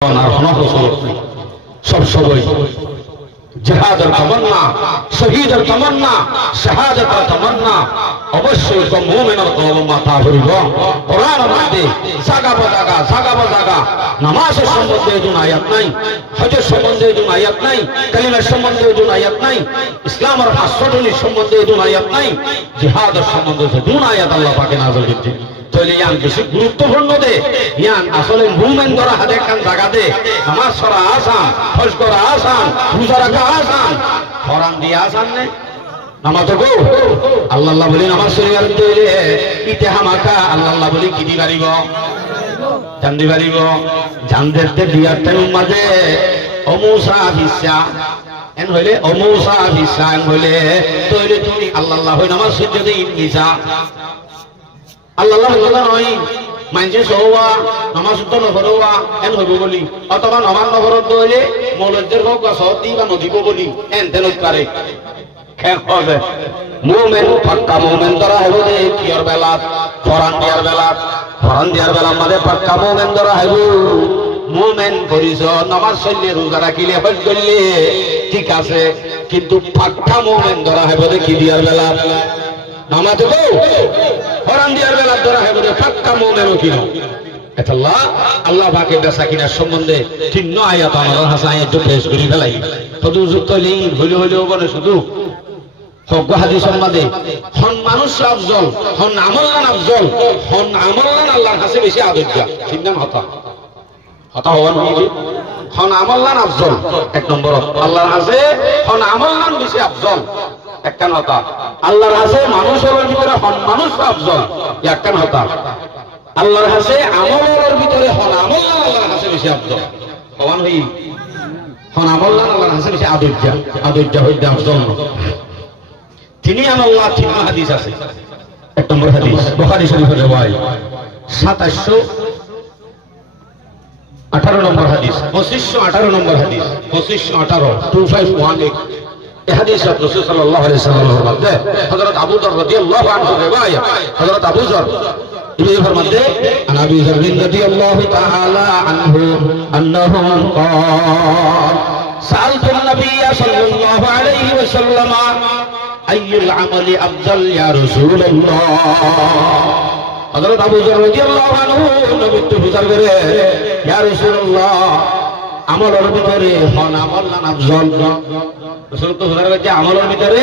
सब सबई जिहादर तमन्ना शहीदर तमन्ना शहादतर तमन्ना अवश्य मुमिনের কলব মাথা ভরিব কোরআনের মধ্যে জায়গা জায়গা নামাজের সম্বন্ধে কোন আয়াত নাই হজের সম্বন্ধে কোন আয়াত নাই কালিমার সম্বন্ধে কোন আয়াত নাই ইসলামের হাসরুলের সম্বন্ধে কোন আয়াত নাই জিহাদের সম্বন্ধে কোন আয়াত আল্লাহ পাকে নাযিল করেছেন তাহলে ইয়ান বেশি গুরুত্বপূর্ণ দে ইয়ান আসলে মুমিন ধরা হাতে কান জায়গা দে নামাজ পড়া আসান হজ করা আসান রোজা রাখা আসান ফরম দিয়া আসান নে নামাজ গো আল্লাহ বলি নামাজ শরীয়ত দিলে ইতিহামাকা আল্লাহ বলি কি দি পারিব জান দি পারিব জান দেখতে বিয়ার টাইম মাঝে অমুসা বিসা এন হইলে অমুসা বিসা এন হইলে তাইলে তুমি আল্লাহ হই নামাজ যদি ইনসা আল্লাহ নয় মানছে সওয়া নামাজ তো নফরওয়া এন হইব বলি অথবা নামাজ নফরত হইলে মৌলদের হোক বা সতি বা নদীব বলি এন তেন পারে খেক হবে মুমিন পাক্কা মুমিন ধরা হইব দে কিয়র বেলা ফরান দিয়ার বেলা আমাদের পাক্কা মুমিন ধরা হইব মুমিন করিস নামাজ পড়লে রোজা রাখিলে হজ করলে ঠিক আছে কিন্তু পাক্কা মুমিন ধরা হইব দে কি দিয়ার বেলা নামাজ গো ফরান দিয়ার বেলা ধরা হইব দে পাক্কা মুমিন কি না আল্লাহ আল্লাহ পাকে বেচা কিনার সম্বন্ধে তিন আয়াত আমার হাসান আয়াত পেশ করি ফেলাই শুধু যুক্ত লিন হইলেও বলে শুধু হক হাদিসের মধ্যে হন মানুষ আফজল হন আমলান আফজল হন আমলান আল্লাহর কাছে বেশি আদর্যা ঠিক না হতা হওয়ার কি হন আমলান আফজল এক নম্বর আল্লাহর কাছে হন আমলান বেশি আফজল একখান হতা আল্লাহর কাছে মানুষের ভিতরে হন মানুষ আফজল একখান হতা আল্লাহর কাছে আমলের ভিতরে হন আমলান আল্লাহর কাছে বেশি আফজল হওয়ান হই হন আমলান আল্লাহর কাছে বেশি আদর্যা হইতে আফজল তিনি আল্লাহ তিন হাদিস আছে এক নম্বর হাদিস বুখারী শরীফের riwayat 2718 নম্বর হাদিস 2518 নম্বর হাদিস 2518 2518 এই হাদিস রাসূল সাল্লাল্লাহু আলাইহি ওয়াসাল্লামের মধ্যে হযরত আবু যর রাদিয়াল্লাহু আনহু riwayat হযরত আবু যর ইনি ফরমাতে আবু যর রাদিয়াল্লাহু তাআলা আনহু আন্নাহু قال سألت النبي صلى الله عليه وسلم আইয়ুল আমালি আফজাল ইয়া রাসূলুল্লাহ হযরত আবু যর রাদিয়াল্লাহু আনহু নবী তো বুঝার করে ইয়া রাসূলুল্লাহ আমলের ভিতরে হন আমলান আফজাল রাসূল তো বুঝার করে আমলের ভিতরে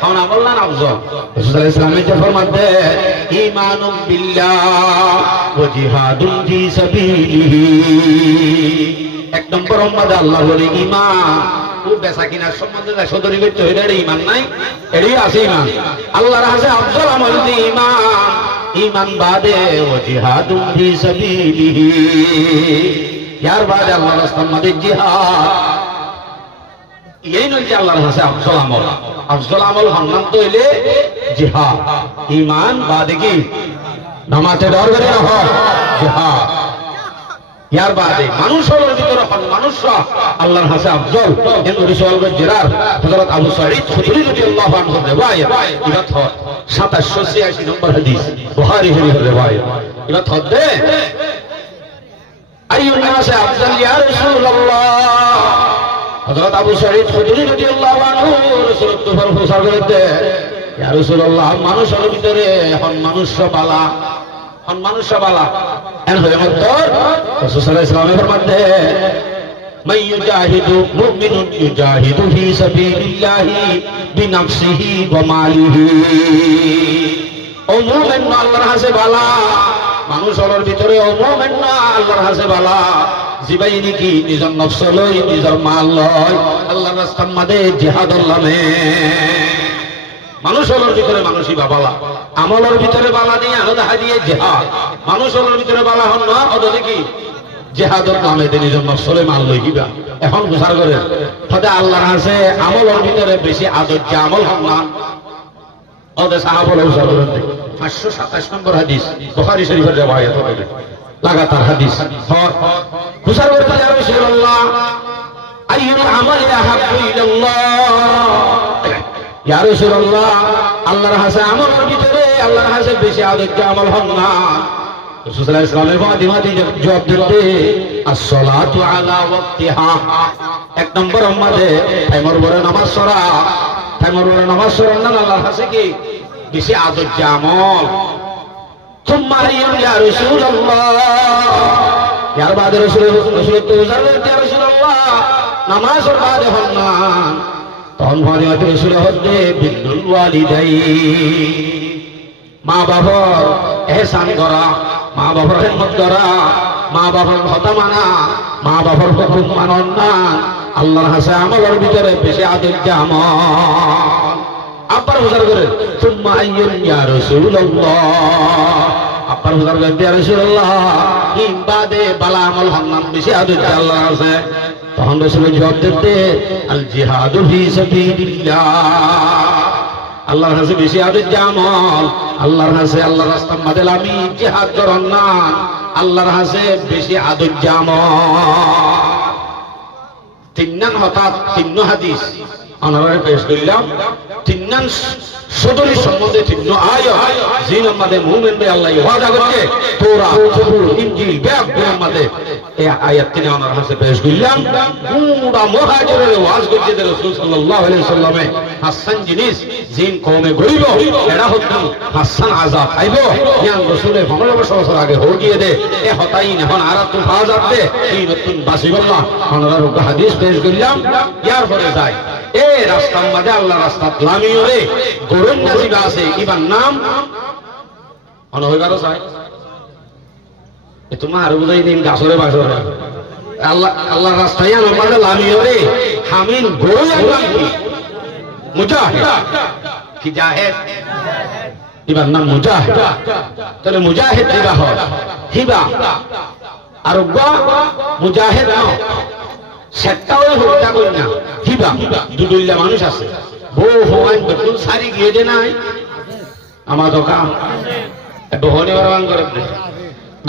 হন আমলান আফজাল রাসূল সাল্লাল্লাহু আলাইহি ওয়াসাল্লাম যে ফরমাতে ঈমানুম বিল্লাহ ওয়া জিহাদুন ফি সাবিলিহি এক নম্বর উম্মাদ আল্লাহ বলে ঈমান বেচা কিনার সম্বন্ধে সদরি করতে হইলে ইমান নাই এটাই আছে ইমান আল্লাহর কাছে আফজল আমল ইমান বাদে ও জিহাদুন ফি সাবিলিহি ইয়ার বাদে আল্লাহর রাস্তার মধ্যে জিহাদ এই নয় যে আল্লাহর কাছে আফজল আমল সম্মান তো হইলে জিহাদ ইমান বাদে কি নামাজে ডর করে না হয় জিহাদ ইয়ার বাদে মানুষের ভিতরে মানুষরা আল্লাহর কাছে আফজল এর রাসূলুল্লাহ জিরার হযরত আবু সাঈদ খুদরি রাদিয়াল্লাহু আনহু riwayat ইবাত 2786 নম্বর হাদিস বুখারী শরীফের riwayat ইবাত হদে আইয়ুন নাস আফজল ইয়া রাসূলুল্লাহ হযরত আবু সাঈদ খুদরি রাদিয়াল্লাহু আনহু রাসূলুল্লাহ ফরমাতে ইয়া রাসূলুল্লাহ মানুষের ভিতরে মানুষরা বালা মানুষরা বালা এর হয়ে মতর রাসূল সাল্লাল্লাহু আলাইহি ওয়াসাল্লাম ফরমাতে মান ইউজাহিদু মুমিনুন ইউজাহিদু ফি সাবিলিল্লাহি বিনাফসিহি ওয়া মালিহি ও মুমিন আল্লাহর কাছে বালা মানুষের ভিতরে ও মুমিন আল্লাহর কাছে বালা জিবাইনি কি নিজের নফস লয় নিজের মাল লয় আল্লাহর রাস্তার মধ্যে জিহাদুল নামে মানুষের ভিতরে মানুষই বালা আমলের ভিতরে বালা দিয়ে আলাদা দিয়ে জিহাদ মানুষের ভিতরে বালা হন না ওদের কি জিহাদের নামে তিনি জন্য নফসলে মাল লই কিবা এখন বুঝার করে হতে আল্লাহর কাছে আমলের ভিতরে বেশি আদর্য আমল হন না ওদের সাহাবারা বুঝার করে 527 নম্বর হাদিস বুখারী শরীফের riwayat হবে লাগাতার হাদিস বুঝার করে ইয়া রাসূলুল্লাহ আইয়ুল আমালি আহাব্বু ইলাল্লাহ ইয়া রাসূলুল্লাহ আল্লাহর কাছে আমলের ভিতরে আল্লাহর কাছে বেশি আদর্য আমল হন না রাসূল সাল্লাল্লাহু আলাইহি ওয়াসাল্লাম ফাতিমা জবাব দিতে আসসালাতু আলা ওয়াক্তিহা এক নম্বর উম্মতে টাইমর বড় নামাজ পড়া টাইমর বড় নামাজ পড়া না আল্লাহর কাছে কি বেশি আদর জামল সুম্মা ইয়া রাসূলুল্লাহ ইয়ার বাদে রাসূল তো জানেন ইয়া রাসূলুল্লাহ নামাজ বাদে হন্না তখন ফাতিমা রাসূল হতে বিল্লুল ওয়ালিদাই মা বাবার এহসান করা মা বাবার খেদমত করা মা বাবার কথা মানা মা বাবার হুকুম মানন না আল্লাহর কাছে আমলের ভিতরে বেশি আদর জামল আব্বার হুজুর করে সুম্মা আইয়ুন ইয়া রাসূলুল্লাহ আব্বার হুজুর করে ইয়া রাসূলুল্লাহ ইবাদে বালা আমল হান্নান বেশি আদর আল্লাহর কাছে তখন রাসূল জবাব দিতে আল জিহাদু ফি সাবিলিল্লাহ আল্লাহর কাছে বেশি আদর জামল আল্লাহর কাছে আল্লাহর রাস্তার মধ্যে আমি জিহাদ করন না আল্লাহর কাছে বেশি আদর জামল তিন্নান হঠাৎ তিন্ন হাদিস অনারে পেশ করলাম তিন্নান সদরি সম্বন্ধে তিন্ন আয়াত জিন আমাদের মুমিন বে আল্লাহ ওয়াদা করছে তোরা জবুর ইনজিল ব্যাপক আমাদের এই আয়াত তিন অনার কাছে পেশ করলাম পুরা মুহাজিরের ওয়াজ করছে রাসূল সাল্লাল্লাহু আলাইহি ওয়াসাল্লামে হাসান জিনিস জিন কওমে গরিব এরা হতো হাসান আযাব আইবো ইয়ান রাসূলে 15 বছর আগে হয়ে গিয়ে দে এ হতাই না হন আর তুই আযাব দে এই নতুন বাসিবাল্লাহ অনার হাদিস পেশ করলাম ইয়ার পরে যায় এ রাস্তার মধ্যে আল্লাহ রাস্তা লামিও রে গরুন নাজিবা আছে ইবার নাম অনহইবারও চাই এ তোমার আর বুঝাই দিন গাছরে বাসরে আল্লাহ আল্লাহ রাস্তায় আমার মধ্যে লামিও রে হামিন গরু নাম কি মুজাহিদ কি জাহেদ ইবার নাম মুজাহিদ তাহলে মুজাহিদ দিবা হয় হিবা আর মুজাহিদ না সেটাও হত্যা করি না হিবা দুদুল্লা মানুষ আছে বউ হওয়ান বেকুল সারি গিয়ে দে নাই আমার দোকান বহনে বারবান করে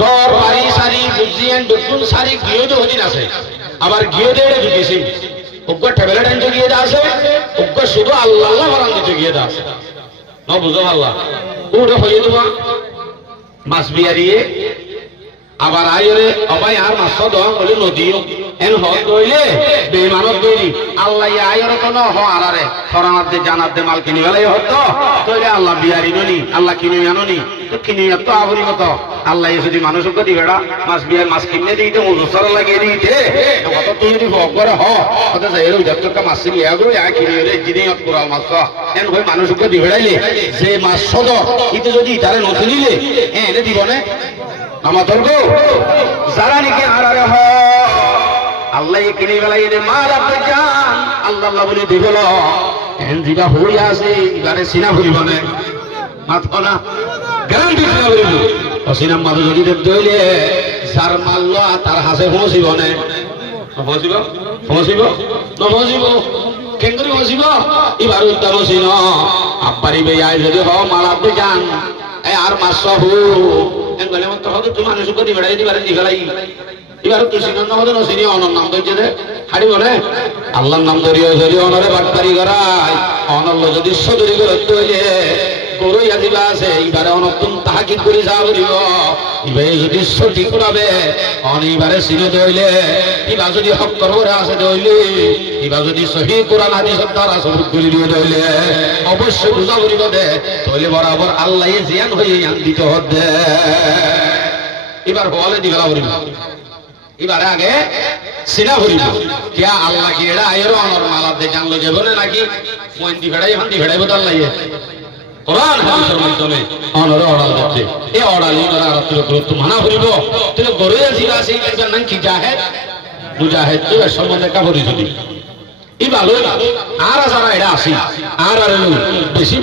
গড় বাড়ি সারি বুঝিয়েন বেকুল সারি গিয়ে তো হদিন আছে আবার গিয়ে দে ঢুকেছি উগ্র টেবেলে ডাঞ্চে গিয়ে দা আছে উগ্র শুধু আল্লাহ আল্লাহ বারান দিতে গিয়ে দা আছে ন বুঝো আল্লাহ উঠে হয়ে দেবা মাছ বিয়ারিয়ে আবার আয়রে অবাই আর মাছ দোয়া বলে নদীও এন হল কইলে বেঈমানত কইলি আল্লাহ আয়রে কোন হ আরারে ফরানাত দে জানাত দে মাল কিনি গেলে হতো কইলে আল্লাহ বিয়ারি ননি আল্লাহ কিনি আননি তো কিনি তো আবরি মত আল্লাহ যদি মানুষকে দিবেড়া মাছ বিয়ার মাছ কিনে দিতে মুজসরা লাগিয়ে দিতে কত তুই যদি ভোগ করে হ কত যাই এর যতটা মাছ কিনি আগো আ কিনি রে জিনিয়ত করাল মাছ এন কই মানুষকে দিবেড়াইলে যে মাছ সদ ইতে যদি তারে নথিলে এনে দিবনে আমাদের গো যারা নাকি আরারে হ আল্লাহ কিনে বেলায় দে মাল আপনি জান আল্লাহ আল্লাহ বলে দিবল এন জিবা হই আছে এবারে সিনা হইব না মাথা না গ্যারান্টি সিনা হইব অসিনা মাথা যদি দইলে সার মাল্ল তার হাসে পৌঁছিব না পৌঁছিব পৌঁছিব নপৌঁছিব কেন্দ্রে পৌঁছিব এবার উত্তর পৌঁছিন আব্বারি বে আয় যদি হ মাল আপনি জান আর মাস হু এন বলে মত হবে তুমি মানুষকে দিবেড়াই দিবারে দিবেলাই এবার তুই সিনন নাম দেন সিনি অনর নাম দইছে দে হাড়ি বলে আল্লাহর নাম ধরিও ধরিও অনরে বাটপারি করায় অনর যদি সদরি করে তইলে গরুই দিবা আছে এবারে অনতুন তাহাকিদ করে যা বলিব এবারে যদি সঠিক করাবে অনিবারে সিনে দইলে এবার যদি হক করে আছে দইলে এবার যদি সহি কোরআন হাদিস দ্বারা সবুত করে দিয়ে দইলে অবশ্যই বুঝা বলিব দে তইলে বরাবর আল্লাহ জিয়ান হয়ে ইয়ান দিতে হদে এবার বলে দিগলা বলিব এবারে আগে সিনা ভরিব কিয়া আল্লাহ কি এরা আয়ের অনর মালাত দে জানলো যে বলে নাকি মন্দি ভেড়াই হান্দি ভেড়াই বদল লাইয়ে কোরআন হাদিসের মাধ্যমে অনর অড়াল দিতে এই অড়াল ইনরা রাতের গুরুত্ব মানা ভরিব তুমি গরে জিরা সেই এর নাম কি জাহেদ মুজাহিদ এর সম্বন্ধে কাবরি যদি ই ভালো আর যারা এটা আসি আর আর বেশি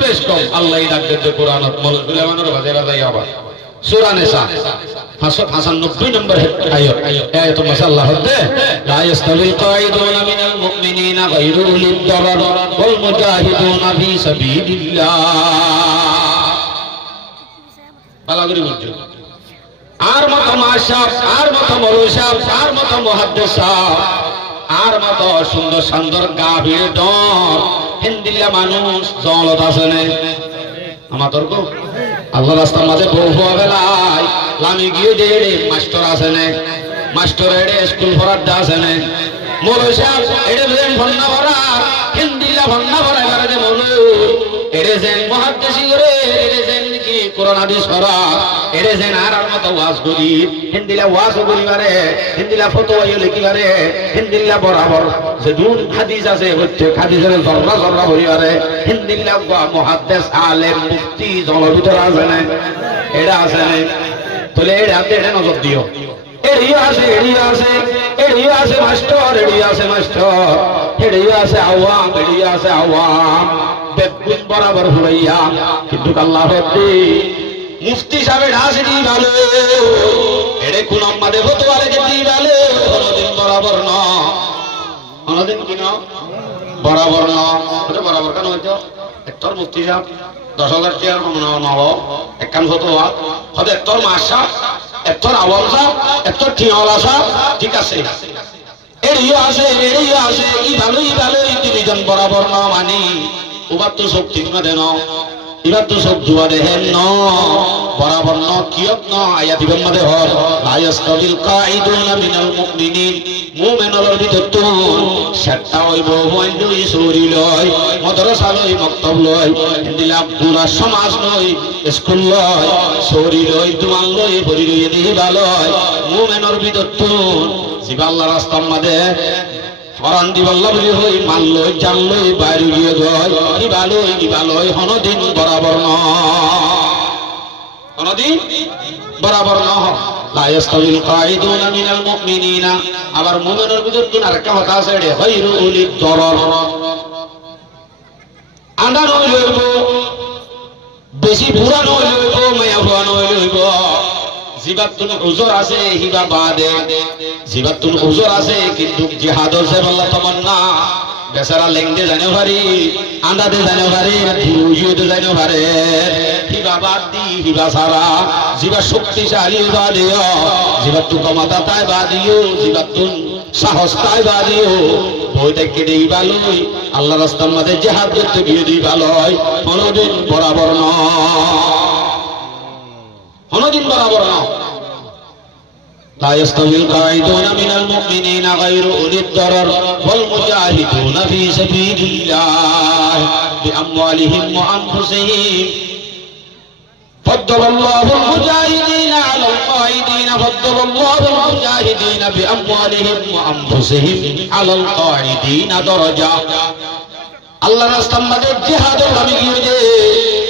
বেশ কম আল্লাহ ডাক দিতে কোরআনত মল সুলাইমানের বাজে বাজাই আবার সূরা নিসা 95 নম্বর আয়াত আয়াত মাশাআল্লাহ হদে লা ইস্তাবিল কাঈদুনা মিনাল মুমিনিনা গায়রু উলিদ দারার ওয়াল মুজাহিদুনা ফি সাবিলিল্লাহ বালাগরি বলছো আর মত মাশাব আর মত মরুশাব আর মত মুহাদ্দিস আর মত সুন্দর সুন্দর গাভীর ডর হিন্দিলা মানুষ জলত আছে না আমাদের গো আল্লাহ রাস্তার মাঝে বউ হওয়া বেলায় লামি গিয়ে যে মাস্টার আছে না মাস্টার এড়ে স্কুল পড়ার দা আছে না মৌলভী সাহেব এড়ে যেন ভন্না ভরা হিন্দিলা ভন্না ভরা করে যে মৌলভী এড়ে যেন মহাদ্দেশি করে এড়ে যেন কি কোরআন হাদিস পড়া এড়ে যেন আর মতো ওয়াজ করি হিন্দিলা ওয়াজ করিবারে হিন্দিলা ফতোয়া লিখিবারে হিন্দিলা বরাবর যে দুন হাদিস আছে প্রত্যেক হাদিসের জররা জররা করিবারে হিন্দিলা মুহাদ্দিস আলেম মুফতি জলের ভিতর আছে না এড়া আছে না তাহলে এড়ে নজর দিও এড়িয়ে আছে মাস্টার এড়িয়ে আছে মাস্টার এড়িয়ে আছে আওয়াম এড়িয়ে আছে আওয়াম বেগুন বরাবর হুড়াইয়া কিন্তু আল্লাহ রব্বি মুফতি সাহেব হাসি দি ভালো এড়ে কোন আমাদে ফতোয়ালে দি ভালো কোনদিন বরাবর না কোনদিন কি না বরাবর না এটা বরাবর কেন হইতো একটর মুফতি সাহেব 10,000 টাকা নব একখান ফতোয়া হয়তো একটর মাসা একটর আওয়াম সাহেব একটর ঠিয়াওয়ালা সাহেব ঠিক আছে এড়িয়ে আছে ই ভালো তিনজন বরাবর না মানি ওবার তো সব ঠিক না দেন এবার তো সব জুয়া দেখেন ন বরাবর ন কিয়ত ন আয়াতি মধ্যে হল লায়াস্তাবিল কাঈদুনা মিনাল মুমিনিন মুমিনর ভিতর তো সেটা হইব হইলই সরি লয় মাদ্রাসা লয় মক্তব লয় দিলা পুরা সমাজ লয় স্কুল লয় সরি লয় দুয়ান লয় পরি লয় দিবা লয় মুমিনর ভিতর তো জিবা আল্লাহর রাস্তার মধ্যে ফরান দিবাল্লাহ বলি হই মানলই জানলই বাইরে গিয়ে গয় ইবালই হনদিন বরাবর ন হনদিন বরাবর ন লা ইয়াস্তাবিল কাঈদুনা মিনাল মুমিনিনা আবার মুমিনের ভিতর কোন আরেকটা কথা আছে রে গায়রু উলিদ দরর আন্ডা নই লইব বেশি পুরা নই লইব মায়া হওয়া নই লইব জিবাতুল উজর আছে হিবা বাদে জিবাতুল উজর আছে কিন্তু জিহাদর সে আল্লাহ তামান্না বেচারা লেংদে জানে পারি আন্দাতে জানে পারি বুঝিতে জানে পারে হিবা বাদ দি হিবা সারা জিবা শক্তিশালী বাদিও জিবাতু কমাতা তাই বাদিও জিবাতুল সাহস তাই বাদিও বইতে কেটে ভালোই আল্লাহ রাস্তার মধ্যে জিহাদ করতে গিয়ে দি ভালোই কোনদিন বরাবর না হনদিন বরাবর না لا يستوي القاعدون من المؤمنين غير أولي الضرر والمجاهدون في سبيل الله بأموالهم وأنفسهم فضل الله المجاهدين على القاعدين فضل الله المجاهدين بأموالهم وأنفسهم على القاعدين درجة الله রাস্তার জিহাদ আমি গিয়ে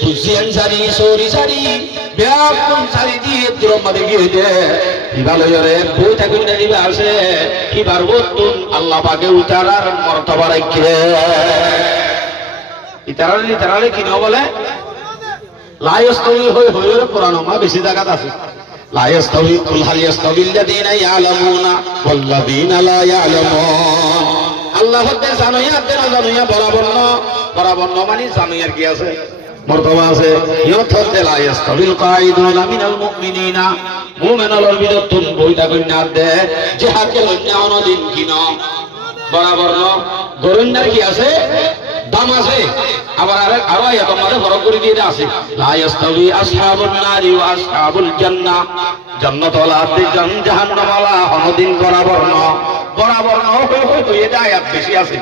ফুজিয়ান সারি সরি সারি ব্যাপন সারি দিয়ে দূর মধ্যে গিয়ে দে হিমালয়ের বই থাকুন না দিবা আছে কি পারবো তুন আল্লাহ পাকে উতারার মর্তবা রাখে ইতারালে কি না বলে লা ইয়াস্তাবি হইর কোরআন মা বেশি জায়গা আছে লা ইয়াস্তাবি কুল হাল ইয়াস্তাবিল্লাযিনা ইয়ালামুনা ওয়াল্লাযিনা লা ইয়ালামুন আল্লাহ হতে জানুয়া দেনা জানুয়া বরাবর ন মানে জানুয়ার কি আছে মর্তবা আছে ইয়থতে লা ইয়াস্তাবিল কাঈদুনা মিনাল মুমিনিনা মুমিনাল ভিতর তুম বইটা কইনা দে জিহাদকে লইনা অনদিন কিনা বরাবর ন গরুন্নার কি আছে দাম আছে আবার আরো এত মাঝে ফরক করে দিয়ে আছে লা ইয়াস্তাবি আসহাবুন নারি ওয়া আসহাবুল জান্নাহ জান্নাত ওয়ালা জাহান্নাম ওয়ালা অনদিন বরাবর ন হয়তো এটা আয়াত বেশি আছে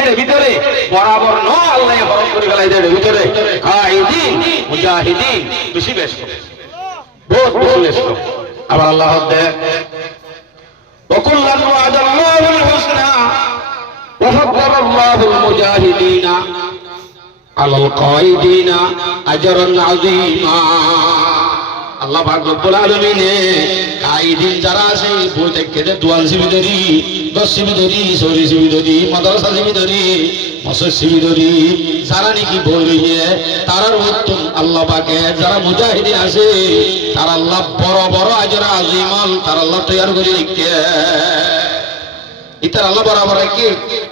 এর ভিতরে বরাবর ন আল্লাহ ফরক করে ফেলাই দেয় ভিতরে কাঈদিন মুজাহিদিন বেশি ব্যস্ত বহুত বেশি ব্যস্ত আবার আল্লাহ দেয় وكلًا وعد الله الحسنى وفضل الله المجاهدين على القائدين أجرا عظيما আল্লাহ পাক রব্বুল আলামিন কাঈদিন যারা আছে বই থেকে দুয়াল সিবিদরি দশ সিবিদরি সরি সিবিদরি মাদ্রাসা সিবিদরি মসজিদ সিবিদরি যারা নাকি বই রইয়ে তারার উত্তম আল্লাহ পাকে যারা মুজাহিদিন আছে তারা আল্লাহ বড় আজর আজিমাল তারা আল্লাহ তৈরি করে রেখে ইতার আল্লাহ বরাবর কি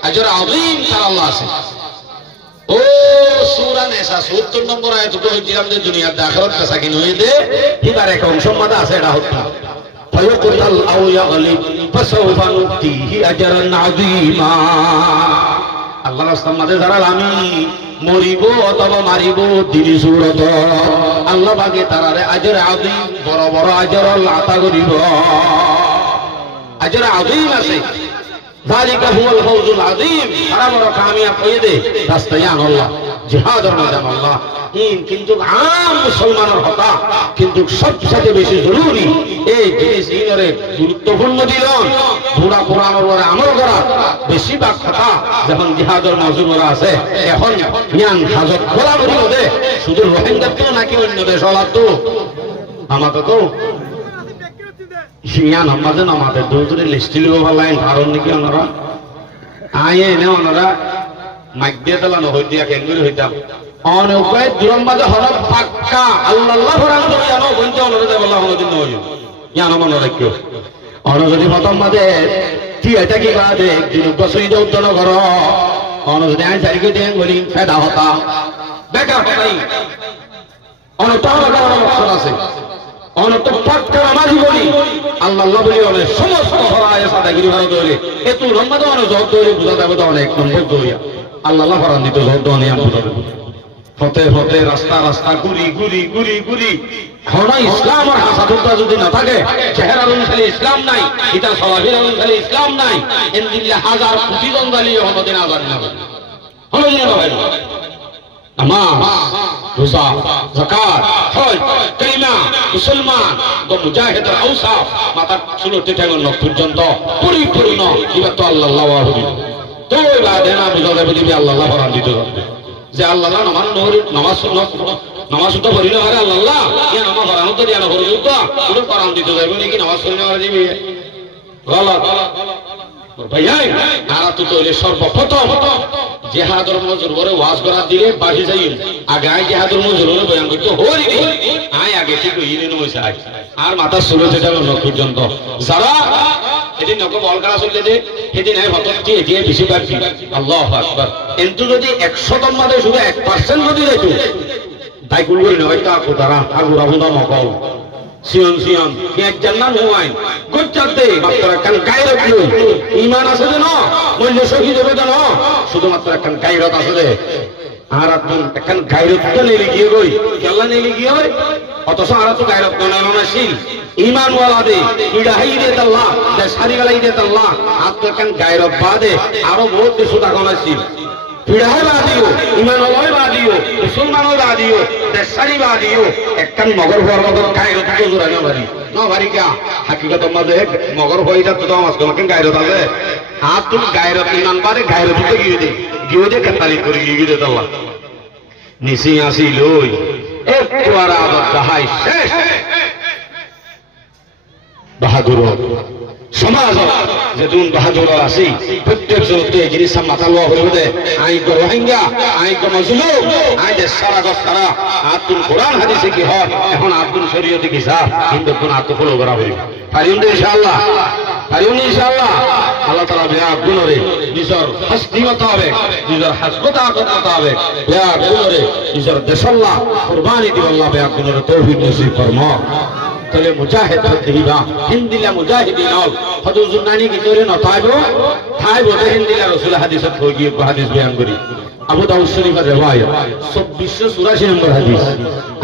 আজর আজিম তারা আল্লাহ আছে ও সূরা নিসা ৭০ নম্বর আয়াত তো হইছিলাম যে দুনিয়ার আখিরাত সাকিন হয়ে দে এবার এক অংশ মাদা আছে এটা হত্যা ফায়াকুল আও ইয়াগলিব ফাসাউফা নুতিহি আজরান আযীমা আল্লাহর রাস্তার মধ্যে যারা আমি মরিব অথবা মারিব দিন সূরত আল্লাহ বাগে তারারে আজরে আযীম বড় বড় আজর আতা করিব আজরে আযীম আছে যালিকা হুয়াল ফাওজুল আযীম সারা বড় কামিয়াব হয়ে দে রাস্তায় আল্লাহ জিহাদের ময়দান আল্লাহ কিন্তু আম মুসলমানের হতা কিন্তু সবচেয়ে বেশি জরুরি এই জিনিস ইনরে গুরুত্বপূর্ণ দিলন পুরা কোরআনের উপরে আমল করা বেশি ভাগ কথা যখন জিহাদের মজুর করা আছে এখন জ্ঞান হাজত করা বলি দে শুধু রোহিঙ্গা তো নাকি অন্য দেশ হলা তো আমাদের তো জ্ঞান আমাদের দৌড়ে লিস্টিল ভালাইন কারণ নাকি ওনারা আয়ে এনে ওনারা মাইক দিয়ে দিলানো হই দিয়া কেঙ্গুরি হইতাম অনেক দুরম্বাজে হল পাক্কা আল্লাহ ফরান করে জানো বলতে অনুরোধে বলা হলদিন নয় জানো মনে রাখিও অনুরোধী প্রথম মাঝে কি এটা কি বাদে দিনুক শহীদ উদ্যান কর অনুরোধী আইন চারিকে দিয়ে বলি ফেদা হতা বেকার হতাই অনত অবসর আছে অনত পাক্কা আমারই বলি আল্লাহ বলি অনেক সমস্ত হরায় সাদাগিরি ভারত হইলে এত রম্বাদে অনেক জব তৈরি বুঝা যাবে তো অনেক নম্বর দৌড়িয়া আল্লাহ ফরান দিত জব নিয়াম বুঝা হতে হতে রাস্তা রাস্তা ঘুরি ঘুরি ঘুরি ঘুরি এখন ইসলাম আর হাসাদুল্লাহ যদি না থাকে চেহারার অনুসারে ইসলাম নাই এটা স্বভাবের অনুসারে ইসলাম নাই এনদিল্লা হাজার কোটি জন দাঁড়িয়ে হনদিন আজাদ না হনদিন ভাই নামাজ রোজা যাকাত হজ কালিমা মুসলমান তো মুজাহিদের আওসাফ মাথা চুলতে ঠেঙ্গন পর্যন্ত পরিপূর্ণ এবার তো আল্লাহ তো বাদে না বুঝা যাবে দিবি আল্লাহ ফরান দিতে হবে যে আল্লাহ নামাজ তো পড়ি না আরে আল্লাহ ইয়া নামাজ পড়ানো তো দিয়া না পড়ি তো পুরো কোরআন দিতে যাবে নাকি নামাজ পড়ি না দিবি গলত ভাইয়াই আর তো তৈরি সর্বপ্রথম জিহাদের মজুর করে ওয়াজ করা দিলে বাকি যাই আগে আই জিহাদের মজুর করে বয়ান করতে হরি নি আই আগে ঠিক ইনি নইছে আর মাথা সুরে যেটা পর্যন্ত যারা এদিন নক বল করা চললে যে সেদিন আই হতটি এদিকে বেশি বাড়ছি আল্লাহু আকবার কিন্তু যদি 100 তম মাঝে শুধু 1% যদি যাইতো তাই কুল করি না হয়তো আপু তারা আগুর আবুদা নকল সিয়ন সিয়ন এক জান্নাত হুয়াই গোচ্চাতে মাত্র কান গায়রত লই ঈমান আছে যে না মূল্য শহীদ হবে না শুধুমাত্র কান গায়রত আছে যে আর আপনি কান গায়রত তো নেলি গিয়ে গই কেলা নেলি গিয়ে হয় অথচ আর তো গায়রত না না শিল ঈমান ওয়ালা দে ইলাহি দে আল্লাহ দে সারি গালাই দে আল্লাহ আপনি কান গায়রত বাদে আরো বহুত কিছু টাকা শিল পিড়াহে বাদিও ইমান ওলাই বাদিও মুসলমান বাদিও দেশারি বাদিও একখান মগর হওয়ার মতো গায়রত তো জোরা না বাড়ি না বাড়ি কা হাকিকত মাঝে মগর হয়ে যাত তো আমার তোমাকে গায়রত আছে আর তুমি গায়রত ইমান বাদে গায়রত তো গিয়ে দে কাতালি করে গিয়ে দে আল্লাহ নিসি আসি লই একটু আর আদত দাহাই শেষ বাহাদুর সমাজ যেদিন বাহাদুর আসি প্রত্যেক জনতে এগিয়ে মাথা লোয়া হইব দে আই গো রোহিঙ্গা আই গো মজলুম আই দে সারা গো সারা আতুল কোরআন হাদিসে কি হয় এখন আব্দুল শরীয়তে কি সা হিন্দু কোন আত ফলো করা হইব পারিম ইনশাআল্লাহ আল্লাহ তাআলা বিয়া গুণরে নিজের হস্তি হবে নিজের হাসবতা করতে হবে বিয়া গুণরে নিজের দেশাল্লাহ কুরবানি দিব আল্লাহ বিয়া গুণরে তৌফিক নসিব ফরমা তাহলে মুজাহিদ দিবা হিন্দিলা মুজাহিদিন হল হযরত নানি কি করে না থাইবো হিন্দিলা রাসূল হাদিসত হই গিয়ে হাদিস বয়ান করি আবু দাউদ শরীফের riwayat 2484 নম্বর হাদিস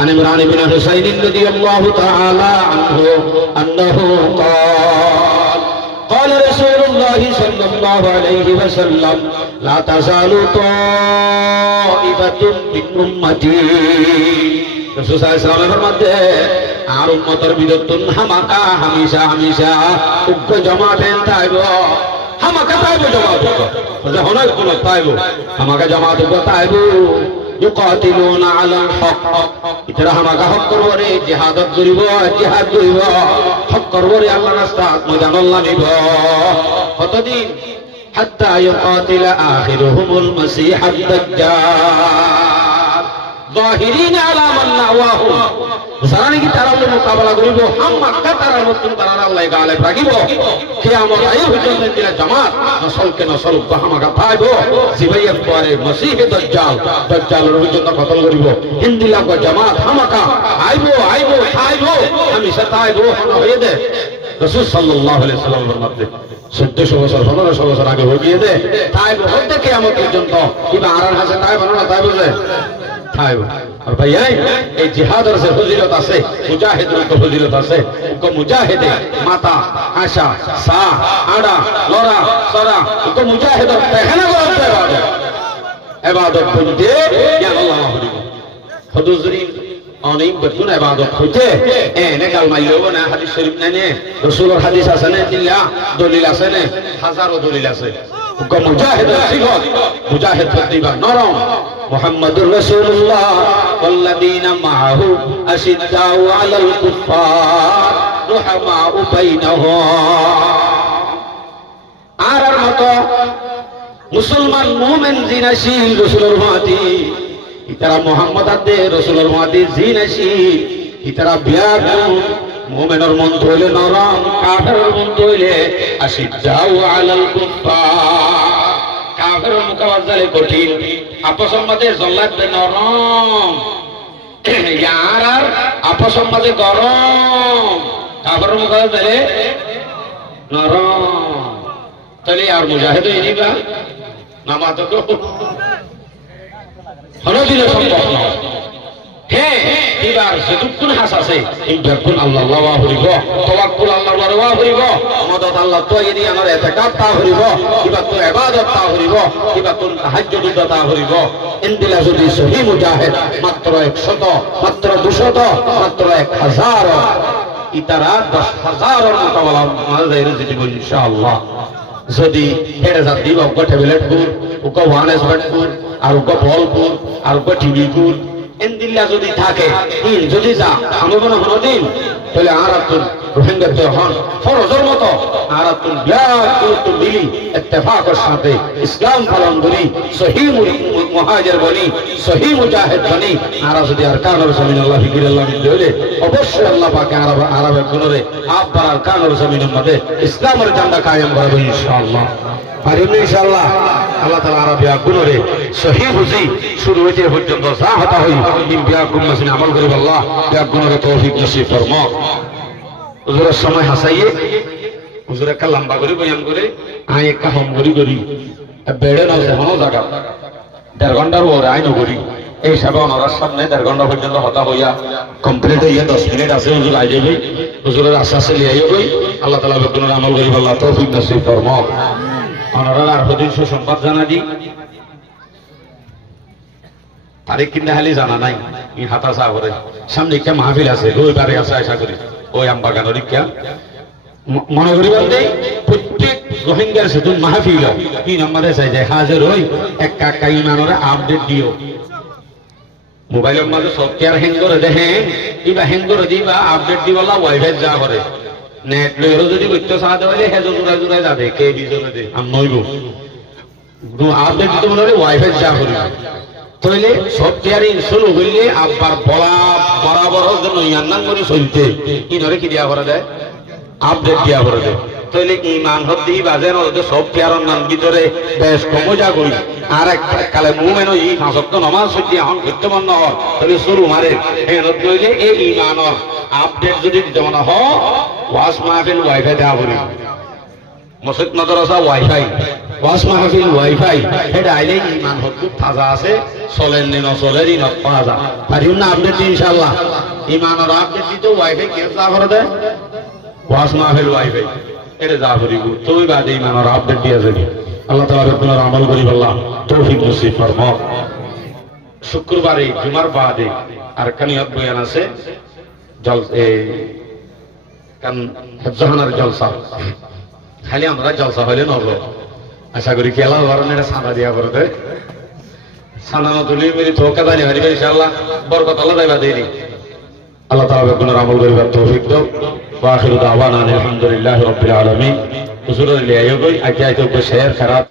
আন ইমরান ইবনে হুসাইন রাদিয়াল্লাহু তাআলা আনহু আন্নাহু قال رسول الله صلى الله عليه وسلم لا تزال طائفة من أمتي রাসূল সাল্লাল্লাহু আলাইহি ওয়াসাল্লাম ফরমাতে আর উম্মতের বিরুদ্ধে হামাকা হামেশা উগ্র জামাতেন তাইব হামাকা তাইব জামাত যে হনার কোন তাইব হামাকা জামাত তাইব يقاتلون على الحق ইতরা হামাকা হক করবরে জিহাদ করিব হক করবরে আল্লাহর রাস্তায় ময়দান আল্লাহ নিব কতদিন حتى يقاتل آخرهم المسيح الدجال ظاهرين على من نواهم যারা নাকি তারা মোকাবেলা করিব হামাকা তারা নতুন তারা আল্লাহ গালে রাখিব কিয়ামত আয় পর্যন্ত দিলা জামাত নসলকে নসল হামাকা পাইব জিবাইয়ের পরে মসিহ দাজ্জালের পর্যন্ত কতল করিব হিন্দিলা কো জামাত হামাকা আইবো খাইব হামেশা তাইব হয়ে দে রাসূল সাল্লাল্লাহু আলাইহি ওয়াসাল্লাম ফরমাতে 1400 বছর 1500 বছর আগে হয়ে দে তাইব হতে কিয়ামত পর্যন্ত কিবা আরার হাসে তাইব না তাইব যে তাইব আর ভাই এই জিহাদের যে ফজিলত আছে, মুজাহিদের তো ফজিলত আছে। ওকে মুজাহিদে মাতা আশা সা আড়া লড়া সরা ওকে মুজাহিদের পেখানা করতে হবে। ইবাদত করতে জ্ঞান আল্লাহ হরিব হুজুরিন অনেক বেতুন ইবাদত হইতে এনে কাল মাইলো না। হাদিস শরীফ নেনে রাসূলের হাদিস আছে না, দিল্লা দলিল আছে না, হাজারো দলিল আছে। ওকে মুজাহিদের সিফত মুজাহিদ প্রতিভা নরম মুহাম্মাদুর রাসূলুল্লাহ ওয়াল্লাযীনা মাআহু আশিদ্দাউ আলাল কুফফার রুহামাউ বাইনাহুম। আর মত মুসলমান মুমিন জিনাশীল রাসূলের উম্মতি ইতারা মুহাম্মদ আদে রাসূলের উম্মতি জিনাশীল ইতারা বিয়াকুন। মুমিনের মন হইলে নরম, কাফেরের মন হইলে আশিদ্দাউ আলাল কুফফার। কাফেরের মুকাবাজালে কঠিন, আপসের মাঝে জল্লাতে নরম, ইয়ার আর আপসের মাঝে গরম। কাফেরের মুকাবাজালে নরম, তাহলে আর মুজাহিদ হইবা নামাজ তো হলো দিলে সম্ভব নয়। হ্যাঁ এবার যতক্ষণ হাস আছে এই যখন আল্লাহ ওয়া হরিব, তাওয়াক্কুল আল্লাহ ওয়া হরিব, মদদ আল্লাহ তো এই আমার ইতিকাদ তা হরিব, কিবা তো ইবাদত তা হরিব, কিবা তো তাহাজ্জুদ তা হরিব। ইনদিলা যদি সহি মুজাহিদ মাত্র 100, মাত্র 200, মাত্র 1000 ইতারা 10,000 এর মোকাবেলা মাঝে জিতব ইনশাআল্লাহ। যদি হেডে যা দিব ওকে ট্যাবলেট কুর, ওকে ওয়ানেস ব্যাট কুর, আর ওকে বল কুর, আর ওকে টিভি কুর ইনদিল্লা যদি থাকে যদি যা আমি কোনো দিন তাহলে আরাতুল রোহিঙ্গা হন ফরজের মতো আরাতুল বিয়াকুল মিলি ইত্তেফাকের সাথে ইসলাম পালন করি, সহি মুহাজির বনি, সহি মুজাহিদ বনি। আর যদি আরকানুল জমিন আল্লাহ ফিকিরাল্লাহ মিলে অবশ্যই আল্লাহ পাকে আরবের গুণরে আব্বার আরকানুল জমিনের মধ্যে ইসলামের ঝান্ডা কায়েম করবে ইনশাআল্লাহ। পারিম ইনশাআল্লাহ। আল্লাহ তাআলা আরবিয়া গুণরে সহি বুঝি শুরু হইতে পর্যন্ত যা হতা হই বিয়া গুণ মাসিনে আমল করি আল্লাহ বিয়া গুণরে তৌফিক নসিব ফরমাও। হুজুরের সময় হাসাইয়ে হুজুর একটা লম্বা করে বয়ান করে আই একটা হম করি বেড়ে নাও যেমনও জায়গা 1.5 ঘন্টার ওর আইন করি এই সব ওনার সামনে 1.5 ঘন্টা পর্যন্ত হতা হইয়া কমপ্লিট হইয়া 10 মিনিট আছে হুজুর আই যাবে। হুজুরের আশ্বাসে লিয়ে যাবে। আল্লাহ তাআলা বেগুনের আমল করি আল্লাহ তৌফিক নসিব ফরমাও। ওনারা আর হদিস সংবাদ জানা দি তারিখ কিনা খালি জানা নাই। ই হাতা চা করে সামনে একটা মাহফিল আছে রবিবারে আছে আশা করি ওই আমবাগানের ইকা মনে করি বলতে প্রত্যেক রোহিঙ্গার সেতু মাহফিল কি নম্বরে চাই যায় হাজার হই এক কাকা ইমানরে আপডেট দিও। মোবাইলের মাঝে সফটওয়্যার হ্যাং করে দেখেন কিবা হ্যাং করে দিবা আপডেট দিবলা ওয়াইফাই যা করে নেট লইরো যদি করতে সাথে হইলে হেজো জোড়ায় যাবে কে বিজনে দে আম নইব আপডেট দিতে মনে হলে ওয়াইফাই যা করি তাইলে সফটওয়্যার ইনস্টল হইলে আবার বরাবর জন্য ইয়ান্নান করে চলতে ইনরে কি দিয়া করে দেয় আপডেট দিয়া করে দেয়। তাইলে ইমান হদ্দি বাজের মধ্যে সফটওয়্যারের নাম ভিতরে বেশ কমজা করি আর এক কালে মুমেন এই 5 ওয়াক্ত নামাজ পড়ি এখন করতে মন না হয় তাহলে শুরু মারে এনত কইলে এই ইমানর আপডেট যদি দিতে মনে হয় ওয়াজ মাহফিল ওয়াইফাই দেওয়া করি মসজিদ মাদ্রাসা ওয়াইফাই ওয়াজ মাহফিল ওয়াইফাই এটা আইলে ইমান হদ্দু তাজা আছে চলেন নি নচলেরই নত পাওয়া যায় পারিম না আপডেট ইনশাআল্লাহ। ইমানর আপডেট দিতে ওয়াইফাই কে যা করে দেয় ওয়াজ মাহফিল ওয়াইফাই এটা যা করিব তুই বাদে ইমানর আপডেট দিয়া যাবি। আল্লাহ তাআলা আপনার আমল করি আল্লাহ তৌফিক নসিব ফরমাও। শুক্রবারে জুমার বাদে আর কানিয়ত বয়ান আছে জাহানার জলসা খালি আমরা জলসা হইলে নব আশা করি খেলা ধরনের সাদা দিয়া করে দেয় সাদা তুলি মেরি ধোকা দানি হারিবে ইনশাআল্লাহ বরকত আল্লাহ দাইবা দেরি। আল্লাহ তাআলা আপনার আমল করিবার তৌফিক দাও। ওয়া আখিরু দাওয়ানা আলহামদুলিল্লাহি রাব্বিল আলামিন। হুজুরের লিয়ে আইতো শেয়ার খারাপ